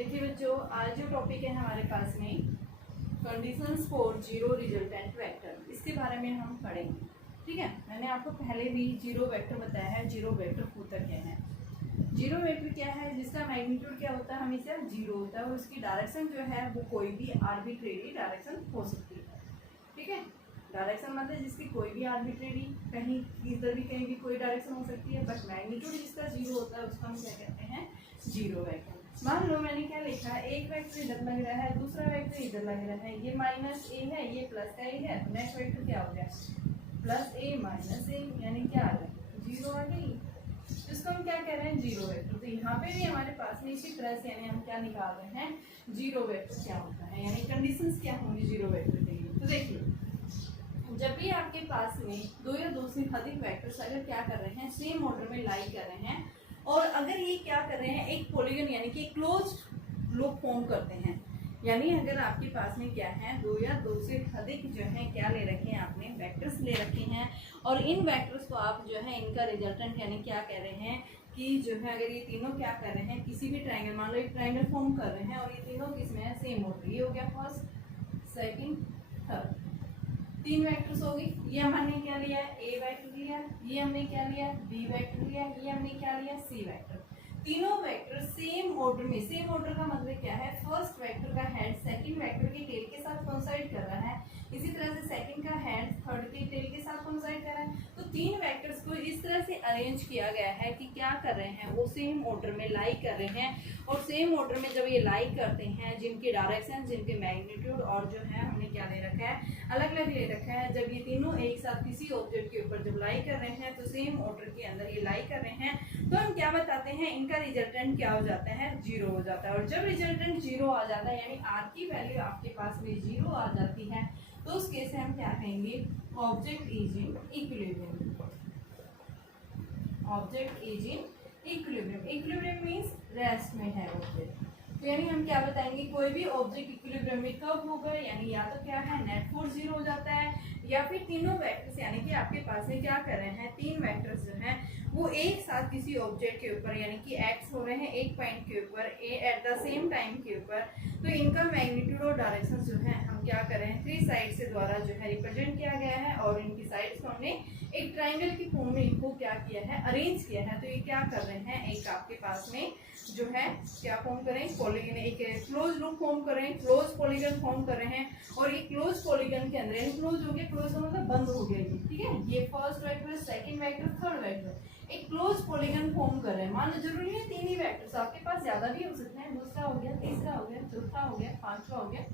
देखिए बच्चों, आज जो टॉपिक है हमारे पास में conditions for zero resultant vector, इसके बारे में हम पढ़ेंगे। ठीक है, मैंने आपको पहले भी जीरो वेक्टर बताया है। जीरो वेक्टर होता क्या है? जीरो वेक्टर क्या है? जिसका मैग्नीट्यूड क्या होता है? हमेशा जीरो होता है और उसकी डायरेक्शन जो है वो कोई भी आर्बिट्रेरी डायरेक्शन हो सकती है। ठीक है, डायरेक्शन मतलब जिसकी कोई भी आर्बिट्रेरी, कहीं इधर भी कहीं भी कोई डायरेक्शन हो सकती है, बट मैग्नीट्यूड जिसका जीरो होता है उसको हम क्या कहते हैं? Zero vector. मान लो मैंने क्या लिखा है, एक वेक्टर इधर लग रहा है, दूसरा वेक्टर इधर लग रहा है, ये माइनस ए है, ये प्लस का ए है, तो नेक्स्ट वेक्टर क्या हो गया? प्लस ए माइनस ए, यानी क्या आ गया? जीरो आ गई। इसको हम क्या कह रहे हैं? Zero vector. तो यहाँ पे भी हमारे पास में इसी तरह से यानी हम क्या निकाल रहे हैं? जीरो वेक्टर क्या होता है, यानी कंडीशंस क्या होंगी जीरो वेक्टर के लिए। तो देखिए, जब भी आपके पास में दो या दो से अधिक वेक्टर्स अगर क्या कर रहे हैं, सेम ऑर्डर में लाई कर रहे हैं, और अगर ये क्या कर रहे हैं, एक पॉलीगन यानी कि क्लोज्ड लूप फॉर्म करते हैं, यानी अगर आपके पास में क्या है, दो या दो से अधिक जो है क्या ले रखे हैं, आपने वेक्टर्स ले रखे हैं, और इन वेक्टर्स को आप जो है इनका रिजल्टेंट यानी क्या कह रहे हैं कि जो है अगर ये तीनों क्या कर रहे हैं, किसी भी ट्रायंगल, मान लो एक ट्रायंगल फॉर्म कर रहे हैं और ये तीनों किसमें है? Same order. ये हो गया फर्स्ट, सेकंड, थर्ड, तीन वेक्टर्स हो गई। ये हमने क्या लिया? ए वेक्टर लिया। ये हमने क्या लिया? बी वेक्टर लिया। ये हमने क्या लिया? C vector. तीनों वेक्टर सेम ऑर्डर में, सेम ऑर्डर का मतलब क्या है? फर्स्ट वेक्टर का हेड सेकंड वेक्टर के टेल के साथ कोइंसाइड कर रहा है, इसी तरह से सेकंड का हेड थर्ड के टेल के साथ कोइंसाइड कर रहा है। तो तीन वेक्टर्स को इस तरह से अरेंज किया गया है कि क्या कर रहे हैं, वो सेम ऑर्डर में लाई कर रहे हैं, और सेम ऑर्डर में जब ये लाई करते हैं, जिनकी डायरेक्शन, जिनके मैग्नीट्यूड और जो है हमने क्या ले रखा है, अलग अलग ले रखा है, जब ये तीनों एक साथ किसी ऑब्जेक्ट के ऊपर जब लाई कर रहे हैं, तो सेम ऑर्डर के अंदर ये लाई कर रहे हैं, तो हम क्या बताते हैं, इनका रिजल्टेंट क्या हो जाता है? जीरो हो जाता है। और जब रिजल्टेंट जीरो आ जाता है, यानी आर की वैल्यू आपके पास में जीरो आ जाती है, तो उस केस में हम क्या कहेंगे? Object is in equilibrium. Object is in equilibrium. Equilibrium means rest में है ऑब्जेक्ट। तो यानी हम क्या बताएंगे, कोई भी ऑब्जेक्ट इक्विलिब्रियम में कब होगा, यानी या तो क्या है, नेट फोर्स जीरो हो जाता है, या फिर तीनों वेक्टर्स यानी कि आपके पास में क्या कर रहे हैं, तीन वेक्टर्स जो हैं वो एक साथ किसी ऑब्जेक्ट के ऊपर यानी कि एक्स हो रहे हैं एक पॉइंट के ऊपर, ए एट द सेम टाइम के ऊपर, तो इनका मैग्नीट्यूड और डायरेक्शन जो है हम क्या कर रहे हैं, थ्री साइड से द्वारा जो है रिप्रेजेंट किया गया है, और इनकी साइड्स को हमने एक ट्राइंगल की फॉर्म में इनको क्या किया है, अरेंज किया है। तो ये क्या कर रहे हैं, एक आपके पास में जो है क्या फॉर्म करें, पॉलीगन, एक क्लोज लूप फॉर्म करें, क्लोज पॉलीगन फॉर्म कर रहे हैं, और ये क्लोज पॉलीगन के अंदर क्लोज हो गया, क्लोज का मतलब बंद हो गया। ठीक है, ये first vector, second vector, third vector एक क्लोज पॉलीगन फॉर्म कर रहे हैं। मान लो जरूरी है तीन ही वेक्टर्स, आपके पास ज्यादा भी हो सकते हैं, दूसरा हो गया, तीसरा हो गया, चौथा हो गया, पांचवा हो गया,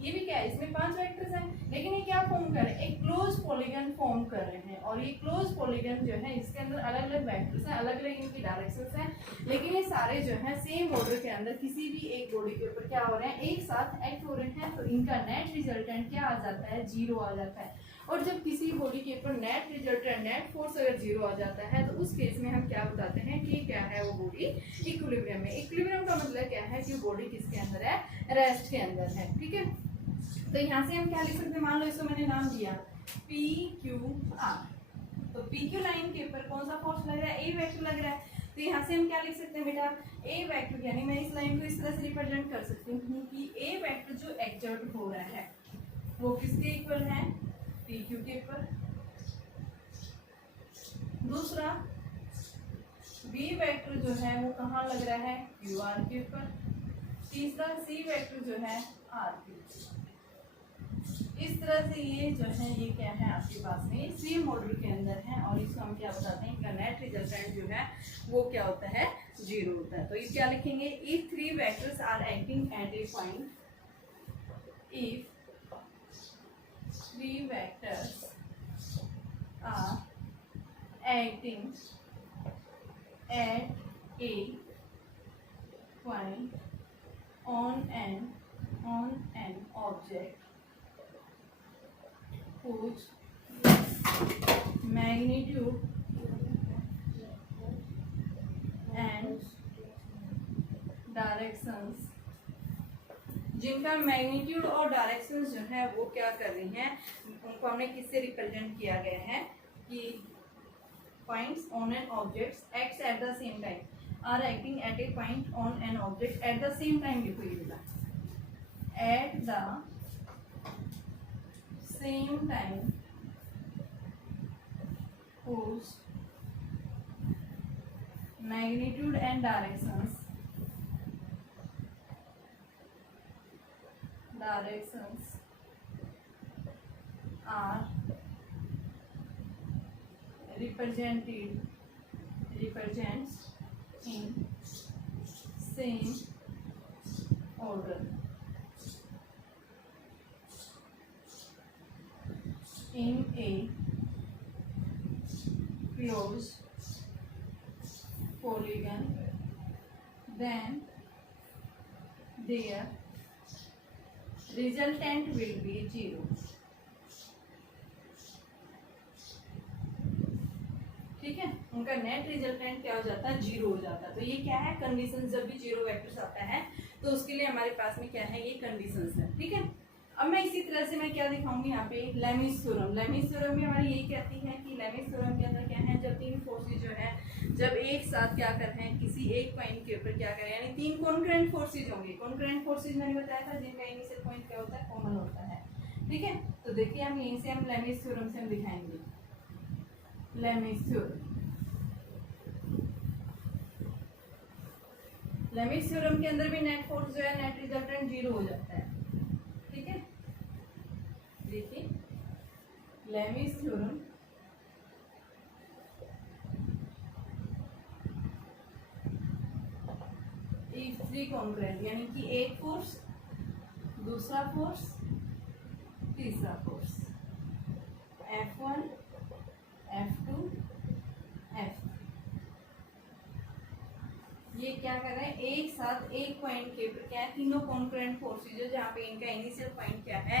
ये भी क्या है, इसमें पांच वेक्टर्स हैं, लेकिन ये क्या फॉर्म कर रहे हैं, एक क्लोज पॉलीगन फॉर्म कर रहे हैं, और ये क्लोज पॉलीगन जो है इसके अंदर अलग अलग वेक्टर्स हैं, अलग अलग इनकी डायरेक्शंस हैं, लेकिन ये सारे जो है सेम ऑर्डर के अंदर किसी भी एक बॉडी के ऊपर क्या हो रहे हैं, एक साथ एक्ट हो रहे हैं, तो इनका नेट रिजल्टेंट क्या आ जाता है? जीरो आ जाता है। और जब किसी बॉडी के ऊपर नेट रिजल्टेंट, नेट फोर्स अगर जीरो आ जाता है, तो उस केस में हम क्या बताते हैं कि क्या है, वो बॉडी इक्विलिब्रियम में। इक्विलिब्रियम का मतलब क्या है कि बॉडी किसके अंदर है? रेस्ट के अंदर है। ठीक है, तो यहाँ से हम क्या लिख सकते हैं, मान लो इसको मैंने नाम दिया पी क्यू आर, तो पी क्यू लाइन के ऊपर कौन सा फोर्स लग रहा है? ए वेक्टर लग रहा है। तो यहाँ से हम क्या लिख सकते हैं बेटा, ए वेक्टर, यानी मैं इस लाइन को इस तरह से रिप्रेजेंट कर सकती हूँ कि ए वेक्टर जो एक्सर्ट हो रहा है वो किसके इक्वल है? पी क्यू के ऊपर। दूसरा बी वेक्टर जो है वो कहाँ लग रहा है? क्यू आर के ऊपर। तीसरा सी वेक्टर जो है आर के ऊपर। इस तरह से ये जो है ये क्या है, आपके पास में सेम ऑर्डर के अंदर है, और इसको हम क्या बताते हैं, इनका नेट रिजल्टेंट जो है वो क्या होता है? जीरो होता है। तो ये क्या लिखेंगे, if three vectors are acting at a point, if three vectors are acting at a point on an object whose magnitude and directions, जिनका मैग्नीट्यूड और डायरेक्शन जो है वो क्या कर रही हैं, उनको हमने किससे रिप्रेजेंट किया गया है कि points on an objects x at the same time, are acting at a point on an object at the same time. देखो ये बोला at the same time whose magnitude and directions are represents in same order in a closed polygon, then their resultant will be 0। ठीक है, उनका net resultant क्या हो जाता है, 0 हो जाता है। तो ये क्या है, कंडीशन। जब भी 0 वेक्टर्स आता है तो उसके लिए हमारे पास में क्या है, ये कंडीशंस है। ठीक है, अब मैं इसी तरह से मैं क्या दिखाऊंगी यहाँ पे, लेमिस थ्योरम। लेमिस थ्योरम भी हमारी यही कहती है कि लेमिस थ्योरम के अंदर क्या है, जब तीन फोर्सेज जो है जब एक साथ क्या कर रहे हैं किसी एक पॉइंट के ऊपर क्या करें, यानी तीन कॉन्करेंट फोर्सेज होंगे। कॉन्करेंट फोर्सेज मैंने बताया था जिनका इनिशियल पॉइंट क्या होता है, कॉमन होता है। ठीक है, तो देखिए हम यहीं से हम लेमिस थ्योरम से हम दिखाएंगे लेमिस थ्योरम। लेमिस थ्योरम के अंदर भी नेट फोर्स जो है, नेट रिजल्टेंट 0 हो जाता है। ठीक है, देखिए Lami's theorem if three concurrent, यानी कि एक फोर्स, दूसरा फोर्स, तीसरा फोर्स, F1 F2 F3, ये क्या कर रहे हैं, एक साथ एक पॉइंट के ऊपर क्या है, तीनों कॉन्करेंट फोर्सेज है जहाँ पे इनका इनिशियल पॉइंट क्या है,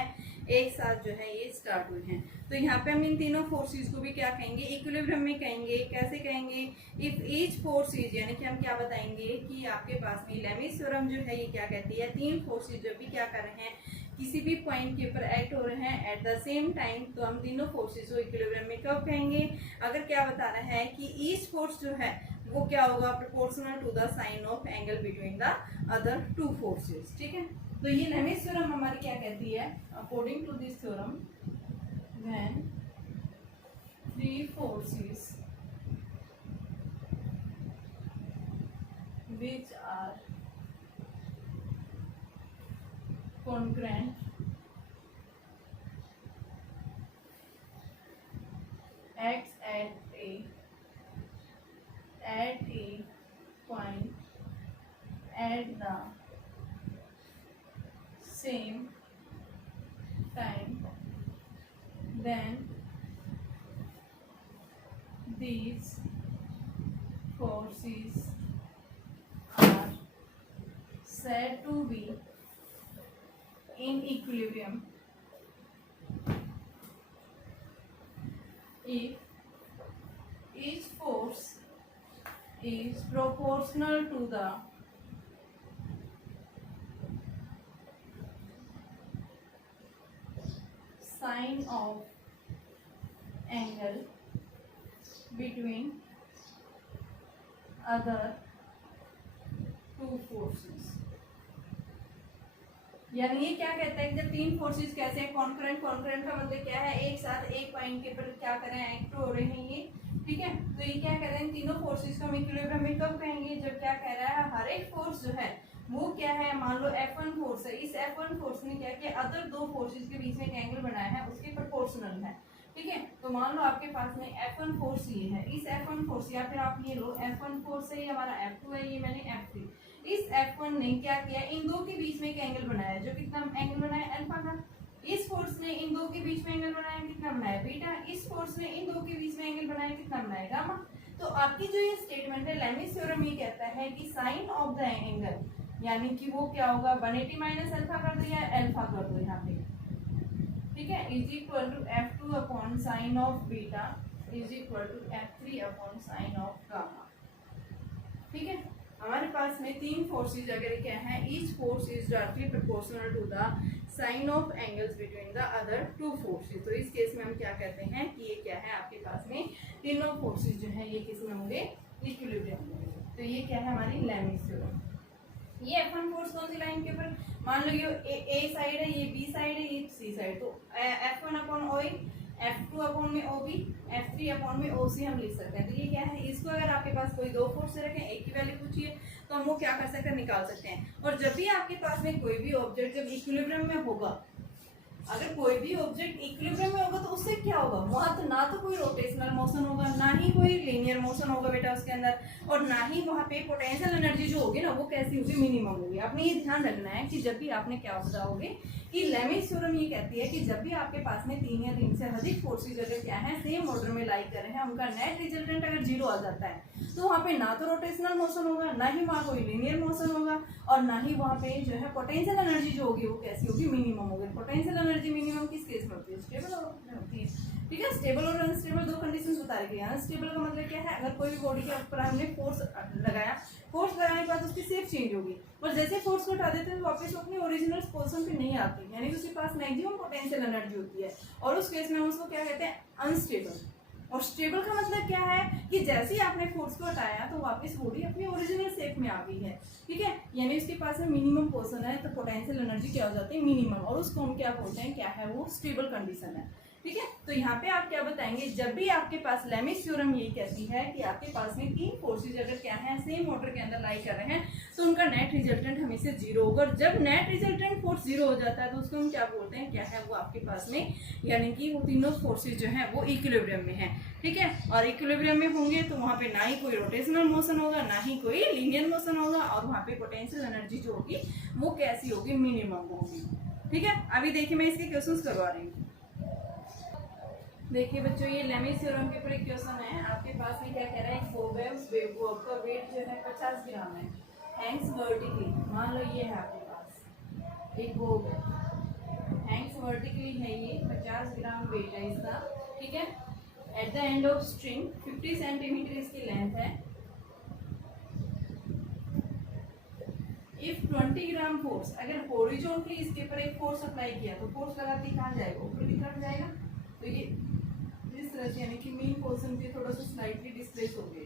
एक साथ जो है ये स्टार्ट हुए हैं। तो यहाँ पे हम इन तीनों फोर्सेज को भी क्या कहेंगे, इक्विलिब्रियम में कहेंगे। कैसे कहेंगे, इफ ईच फोर्सेज, यानी कि हम क्या बताएंगे कि आपके पास में लेमिस थ्योरम जो है ये क्या कहती है, तीन फोर्सेज जब भी क्या कर रहे हैं किसी भी पॉइंट के ऊपर एक्ट हो रहे हैं एट द सेम टाइम, तो हम तीनों फोर्सेज को इक्विलिब्रियम में कब कहेंगे, अगर क्या बता रहा है कि ईच फोर्स जो है वो क्या होगा, proportional to the sine of angle between the other two forces. ठीक है, तो ये लेमिस थ्योरम हमारी क्या कहती है, according to this theorem when three forces which are concurrent acts at a point at the same time, then these forces are said to be in equilibrium if each force is proportional to the sine of angle between other two forces। यानी ये क्या कहता है कि जब तीन forces कैसे हैं, कॉन्करेंट, कॉन्करेंट का मतलब क्या है, एक साथ एक पॉइंट के ऊपर क्या कर रहे हैं, एक्ट हो रहे हैं ये। ठीक है, तो ये क्या कह रहे हैं, तीनों फोर्सेस को हम इक्विलिब्रियम में कब कहेंगे, जब क्या कह रहा है, हर एक फोर्स जो है वो क्या है, मान लो F1 फोर्स है, इस F1 फोर्स ने क्या किया, अदर दो फोर्सेस के बीच में एक एंगल बनाया है, उसके प्रोपोर्शनल है। ठीक है, तो मान लो आपके पास में F1 फोर्स ये है, इस F1 फोर्स, या फिर आप ये लो F1 फोर्स है, ये हमारा F2 है, ये मैंने F3, इस F1 ने क्या किया, इन दो के बीच में एक एंगल बनाया, जो कितना एंगल बनाया, अल्फा का। इस फोर्स ने इन दो के बीच में एंगल बनाया, कितना बनाया, बीटा। इस फोर्स ने इन दो के बीच में एंगल बनाया, कितना बनाया, गामा। तो आपकी जो ये स्टेटमेंट है, लेमिस थ्योरम ये कहता है कि साइन ऑफ द एंगल, यानी कि वो क्या होगा, 180 माइनस अल्फा कर दो या अल्फा कर दो यहाँ पे। ठीक है, is equal to F2 upon sine of beta is equal to F3 upon sine of gamma. ठीक है, हमारे पास में तीन फोर्सेस अगर क्या है, each force is directly proportional to the sine of angles between the other two forces. तो इस केस में हम क्या कहते हैं कि ये क्या है, आपके पास में तीनों फोर्सेस जो है ये किस में होंगे, इक्विलिब्रियम में होंगे। तो ये क्या है हमारी लेमिस थ्योरम। ये F1 फोर्स कौन सी लाइन के ऊपर, मान लो ये ए साइड है, ये बी साइड है, ये सी साइड, तो F1 अपॉन ओ ए, F2 अपॉन में OB, F3 अपॉन में OC हम लिख सकते हैं। तो ये क्या है, इसको अगर आपके पास कोई दो फोर्स रखें, एक की वैल्यू पूछिए तो हम वो क्या कर सकते हैं, निकाल सकते हैं। और जब भी आपके पास में कोई भी ऑब्जेक्ट जब इक्विलिब्रियम में होगा, अगर कोई भी ऑब्जेक्ट इक्विलिब्रियम में होगा तो उससे क्या होगा, वहां तो ना तो कोई रोटेशनल मोशन होगा, ना ही कोई लीनियर मोशन होगा बेटा उसके अंदर, और ना ही वहां पे पोटेंशियल एनर्जी जो होगी ना वो कैसी होगी, मिनिमम होगी। आपने ये ध्यान रखना है कि जब भी आपने क्या बताओगे कि लेमिस थ्योरम ये कहती है कि जब भी आपके पास में 3 या 3 से अधिक फोर्सेज अगर क्या है सेम ऑर्डर में लाई कर रहे हैं, उनका नेट रिजल्टेंट अगर 0 आ जाता है तो वहाँ पे ना तो रोटेशनल मोशन होगा, ना ही वहाँ कोई लीनियर मोशन होगा, और ना ही वहाँ पे जो है पोटेंशियल एनर्जी जो होगी वो कैसी होगी, मिनिमम होगी। पोटेंशियल एनर्जी मिनिमम किस केस में होती है, स्टेबल होती है। ठीक है, स्टेबल और अनस्टेबल दो कंडीशन बता रही है। अनस्टेबल का मतलब क्या है, अगर कोई भी बॉडी के ऊपर हमने फोर्स लगाया, फोर्स लगाने के बाद उसकी शेप चेंज होगी, और जैसे फोर्स को हटा देते हैं तो वापस अपनी ओरिजिनल पोजीशन पे नहीं आती, यानी कि उसके पास मैक्सिमम पोटेंशियल एनर्जी होती है, और उस केस में हम उसको क्या कहते हैं, अनस्टेबल। और स्टेबल का मतलब क्या है कि जैसे ही आपने फोर्स को हटाया तो वापस बॉडी अपनी ओरिजिनल शेप में आ गई है। ठीक है, यानी उसके पास में मिनिमम पोर्शन है तो पोटेंशियल एनर्जी क्या हो जाती है, मिनिमम, और उसको हम क्या बोलते हैं, क्या है वो, स्टेबल कंडीशन है। ठीक है, तो यहाँ पे आप क्या बताएंगे, जब भी आपके पास लेमिस थ्योरम ये कहती है कि आपके पास में 3 फोर्सेज अगर क्या है सेम ऑर्डर के अंदर लाई कर रहे हैं तो उनका नेट रिजल्टेंट हमेशा 0 होगा, और जब नेट रिजल्टेंट फोर्स 0 हो जाता है तो उसको हम क्या बोलते हैं, क्या है वो आपके पास में, यानी कि वो तीनों फोर्सेज जो है वो इक्विलिब्रियम में है। ठीक है, और इक्विलिब्रियम में होंगे तो वहाँ पे ना ही कोई रोटेशनल मोशन होगा, ना ही कोई लीनियर मोशन होगा, और वहाँ पे पोटेंशियल एनर्जी जो होगी वो कैसी होगी, मिनिमम होगी। ठीक है, अभी देखिए मैं इसके क्वेश्चंस करवा रही हूँ। देखिए बच्चों, ये लेमिस थ्योरम के ऊपर एक क्वेश्चन है। आपके पास में क्या कह रहा है, एक बॉब है, उस बॉब का वेट जो है 50 ग्राम है, हैंग्स वर्टिकली। मान लो ये है आपके पास एक बॉब है, हैंग्स वर्टिकली है, ये 50 ग्राम वेट है इसका। ठीक है, at the end of string 50 centimetre इसकी लेंथ है। इफ 20 ग्राम फोर्स, अगर हॉरिजॉन्टली इसके ऊपर एक फोर्स अप्लाई किया तो फोर्स लगाते कहाँ जाएगा, ऊपर की तरफ जाएगा। तो ये इस तरह से, यानी कि मेन पोर्शन पे थोड़ा सा स्लाइटली डिस्प्लेस हो गई।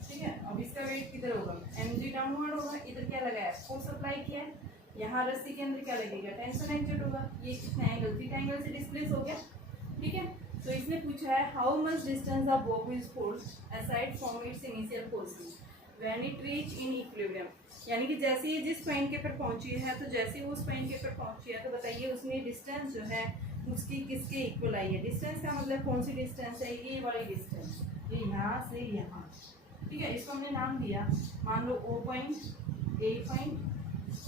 ठीक है, अब इसका वेट किधर होगा, mg डाउनवर्ड होगा, इधर क्या लगाया, फोर्स अप्लाई किया है, यहाँ रस्सी के अंदर क्या लगेगा, टेंशन एक्सर्ट होगा, ये कितना एंगल, थीटा एंगल से डिस्प्लेस हो गया। ठीक है, तो इसने पूछा है how much distance the Bob is force aside from its initial position when it reach in equilibrium, यानी कि जैसे ही जिस पॉइंट के ऊपर पहुंची है, तो जैसे ही उस पॉइंट के ऊपर पहुंची है तो बताइए उसमें डिस्टेंस जो है उसकी किसके इक्वल आई है। डिस्टेंस का मतलब कौन सी डिस्टेंस है, ये वाली डिस्टेंस, ये यहाँ से यहाँ। ठीक है, इसको हमने नाम दिया, मान लो O point, A point,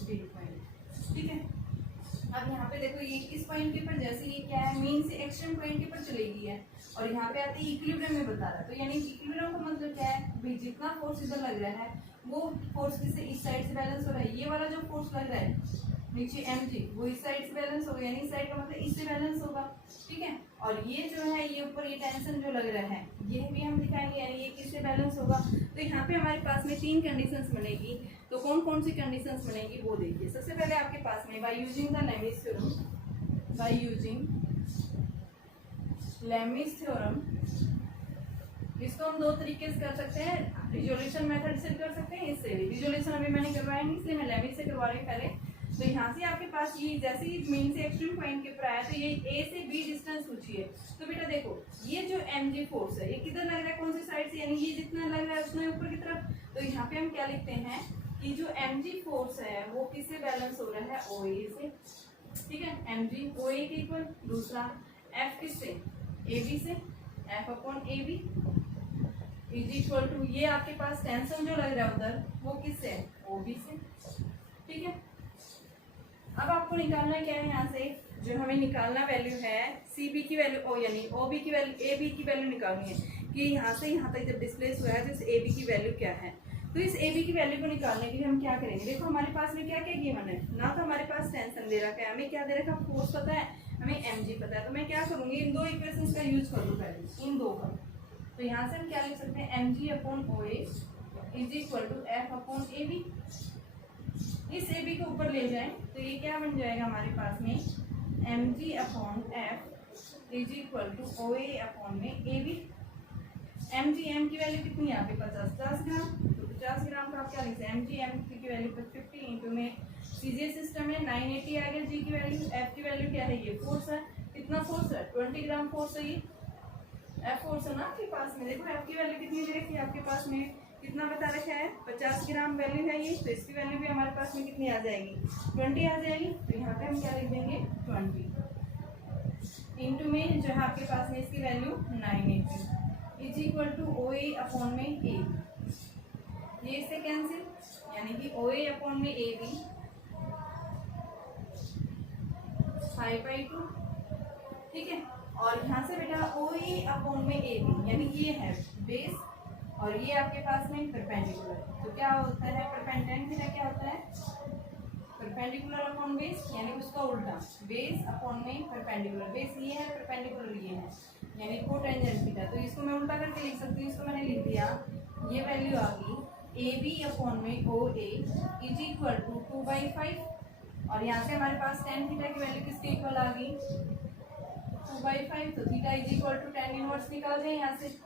B point. ठीक है, अब यहाँ पे देखो ये इस पॉइंट के ऊपर जैसे ये क्या है, मीन से एक्सट्रीम पॉइंट के ऊपर चली गई है, और यहाँ पे आते ही इक्विलिब्रियम में बता रहा है। तो यानी इक्विलिब्रियम का मतलब क्या है, भी जितना फोर्स इधर लग रहा है वो फोर्स किससे, इस साइड से बैलेंस हो रहा है। ये वाला जो फोर्स लग रहा है नीचे mg, वो इस साइड से बैलेंस होगा, यानी इस साइड का मतलब इससे बैलेंस होगा। ठीक है, और ये जो है ये ऊपर ये टेंशन जो लग रहा है ये भी हम दिखाएंगे, यानी ये किससे बैलेंस होगा। तो यहाँ पे हमारे पास में 3 कंडीशंस बनेगी। तो कौन कौन सी कंडीशंस बनेगी वो देखिए। सबसे पहले आपके पास में by using the Lami's theorem, by using Lami's theorem, इसको हम 2 तरीके से कर सकते हैं, रिजोल्यूशन मेथड से कर सकते हैं, इससे भी। रिजोल्यूशन अभी मैंने करवाया नहीं, इसलिए मैं लेमिस से करवा रही हूँ पहले। तो यहाँ से आपके पास ये जैसे ही मेन से एक्सट्रीम पॉइंट के ऊपर आया तो ये A से B डिस्टेंस पूछी है। तो बेटा देखो ये जो mg फोर्स है ये किधर लग रहा है, कौन सी साइड से, यानी ये जितना लग रहा है उतना ऊपर की तरफ। तो यहाँ पे हम क्या लिखते हैं कि जो mg फोर्स है वो किससे बैलेंस हो रहा है, OA से। ठीक है, mg OA के इक्वल, दूसरा F किससे, AB से, F upon AB is equal to, ये आपके पास टेंशन जो लग रहा है उधर वो किससे है, OB से। ठीक है, अब आपको निकालना क्या है, यहाँ से जो हमें निकालना वैल्यू है CB की वैल्यू, ओ यानी OB की वैल्यू, AB की वैल्यू निकालनी है कि यहाँ से यहाँ तक जब डिस्प्लेस हुआ है तो इस AB की वैल्यू क्या है। तो इस AB की वैल्यू को निकालने के लिए हम क्या करेंगे, देखो हमारे पास में क्या क्या गिवन है, ना तो हमारे पास टेंशन दे रखा है, हमें क्या दे रखा है, फोर्स पता है, हमें mg पता है। तो मैं क्या करूँगी, इन 2 इक्वेशंस का यूज कर लूँ पहले, इन 2 का। तो यहाँ से हम क्या लिख सकते हैं, mg upon OA is equal to F upon AB। इस AB को ऊपर ले जाएं तो ये क्या बन जाएगा हमारे पास में, mg upon F is equal to OA upon में AB। एम की वैल्यू कितनी है आपके पास 50 ग्राम, तो 50 ग्राम का आप क्या लिखते हैं एम की वैल्यू 50 इंटू में सीजीए सिस्टम है 980 आ गया जी की वैल्यू। एफ की वैल्यू क्या है ये फोर्स है, कितना फोर्स है 20 ग्राम फोर्स है ये एफ फोर्स है ना आपके पास में। देखो एफ की वैल्यू कितनी दे रखी है आपके पास में, कितना बता रखा है 50 ग्राम वैल्यू है ये, तो इसकी वैल्यू भी हमारे पास में कितनी आ जाएगी 20 आ जाएगी। तो यहाँ पे हम क्या लिख देंगे 20 इंटू में जो है आपके पास में इसकी value 980 is equal to O A upon में ए, ये इससे कैंसिल, यानी कि ओ ए अपॉन में ए बी 5/2, ठीक है। और यहाँ से बेटा ओ ए अपॉन में ए बी, यानी ये है बेस और ये आपके पास में परपेंडिकुलर, तो क्या होता है परपेंडिकुलर थीटा क्या होता है परपेंडिकुलर अपॉन बेस, यानी उसका उल्टा बेस अपॉन में परपेंडिकुलर, बेस ये है परपेंडिकुलर ये है, यानी कोटेंजेंट थीटा। तो इसको मैं उल्टा करके लिख सकती हूँ, इसको मैंने लिख दिया, ये वैल्यू आ गई ए बी अपॉन में O A is equal to 2/5 और यहाँ से हमारे पास tan थीटा की वैल्यू किसके इक्वल आ गई 2/5, तो थीटा is equal to tan inverse निकाल दें यहाँ से।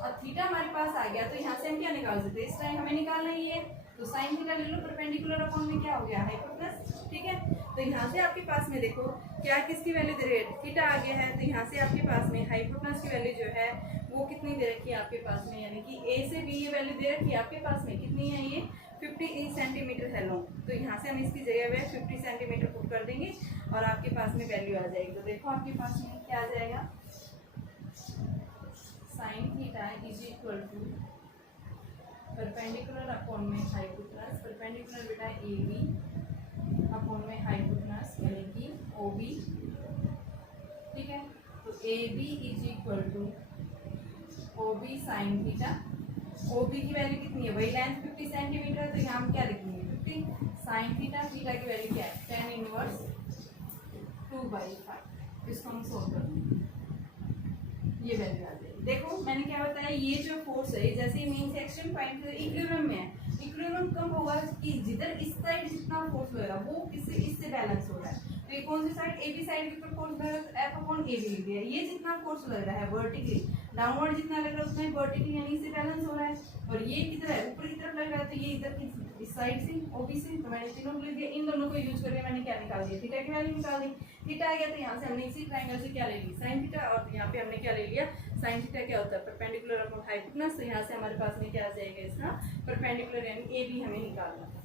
और थीटा हमारे पास आ गया तो यहाँ से हम क्या निकाल सकते हैं, इस टाइम हमें निकालना ही है, तो साइन थीटा ले लो परपेंडिकुलर अपॉन में क्या हो गया हाइपोटेनस, ठीक है। तो यहाँ से आपके पास में देखो क्या किसकी वैल्यू दे रही है थीटा आ गया है, तो यहाँ से आपके पास में हाइपोटेनस की वैल्यू जो है वो कितनी दे रखी है आपके पास में, यानी कि ए से बी ये वैल्यू दे रखी है आपके पास में, कितनी है ये 50 सेंटीमीटर है लॉन्ग। तो यहाँ से हम इसकी जगह पे 50 सेंटीमीटर पुट कर देंगे और आपके पास में वैल्यू आ जाएगी। तो देखो आपके पास में क्या आ जाएगा sine theta is equal to perpendicular upon में हाइपोटेनस, परपेंडिकुलर बेटा ए बी अपॉन में हाइपोटेनस यानी कि ओ बी, ठीक है। तो A B is equal to O B sine theta, O B की वैल्यू कितनी है वही लेंथ 50 सेंटीमीटर, तो यहाँ हम क्या लिखेंगे 50 साइन थीटा, थीटा की वैल्यू क्या है tan इनवर्स 2/5, इसको हम सोल्व कर देंगे ये वैल्यू आ जाएगी। देखो मैंने क्या बताया ये जो फोर्स है जैसे मेन सेक्शन पॉइंट इक्विलिब्रियम में है, इक्विलिब्रियम कब होगा कि जिधर इस साइड जितना फोर्स लगेगा वो इससे बैलेंस हो रहा है, तो ये कौन सी साइड ए बी साइड के ऊपर फोर्स लग रहा है तो एफ अपॉन ए बी लिख दिया, ये जितना फोर्स लग रहा है वर्टिकली डाउनवर्ड जितना लग रहा है उतना ही वर्टिकली यानी इससे बैलेंस हो रहा है, और ये किधर है ऊपर की तरफ लग रहा है तो ये इधर की इस साइड से ओबी से, तो मैंने तीनों को लिख दिया, इन दोनों को यूज करके मैंने क्या निकाल दिया थीटा की वैल्यू निकाल दी, थीटा आ गया तो यहाँ से हमने इसी ट्रायंगल से क्या ले ली साइन थीटा, और यहाँ पे हमने क्या ले लिया साइन थीटा क्या होता है परपेंडिकुलर अपॉन हाइपोटेनस, तो यहाँ से हमारे पास में क्या आ जाएगा इसका परपेंडिकुलर यानी ए बी हमें निकालना।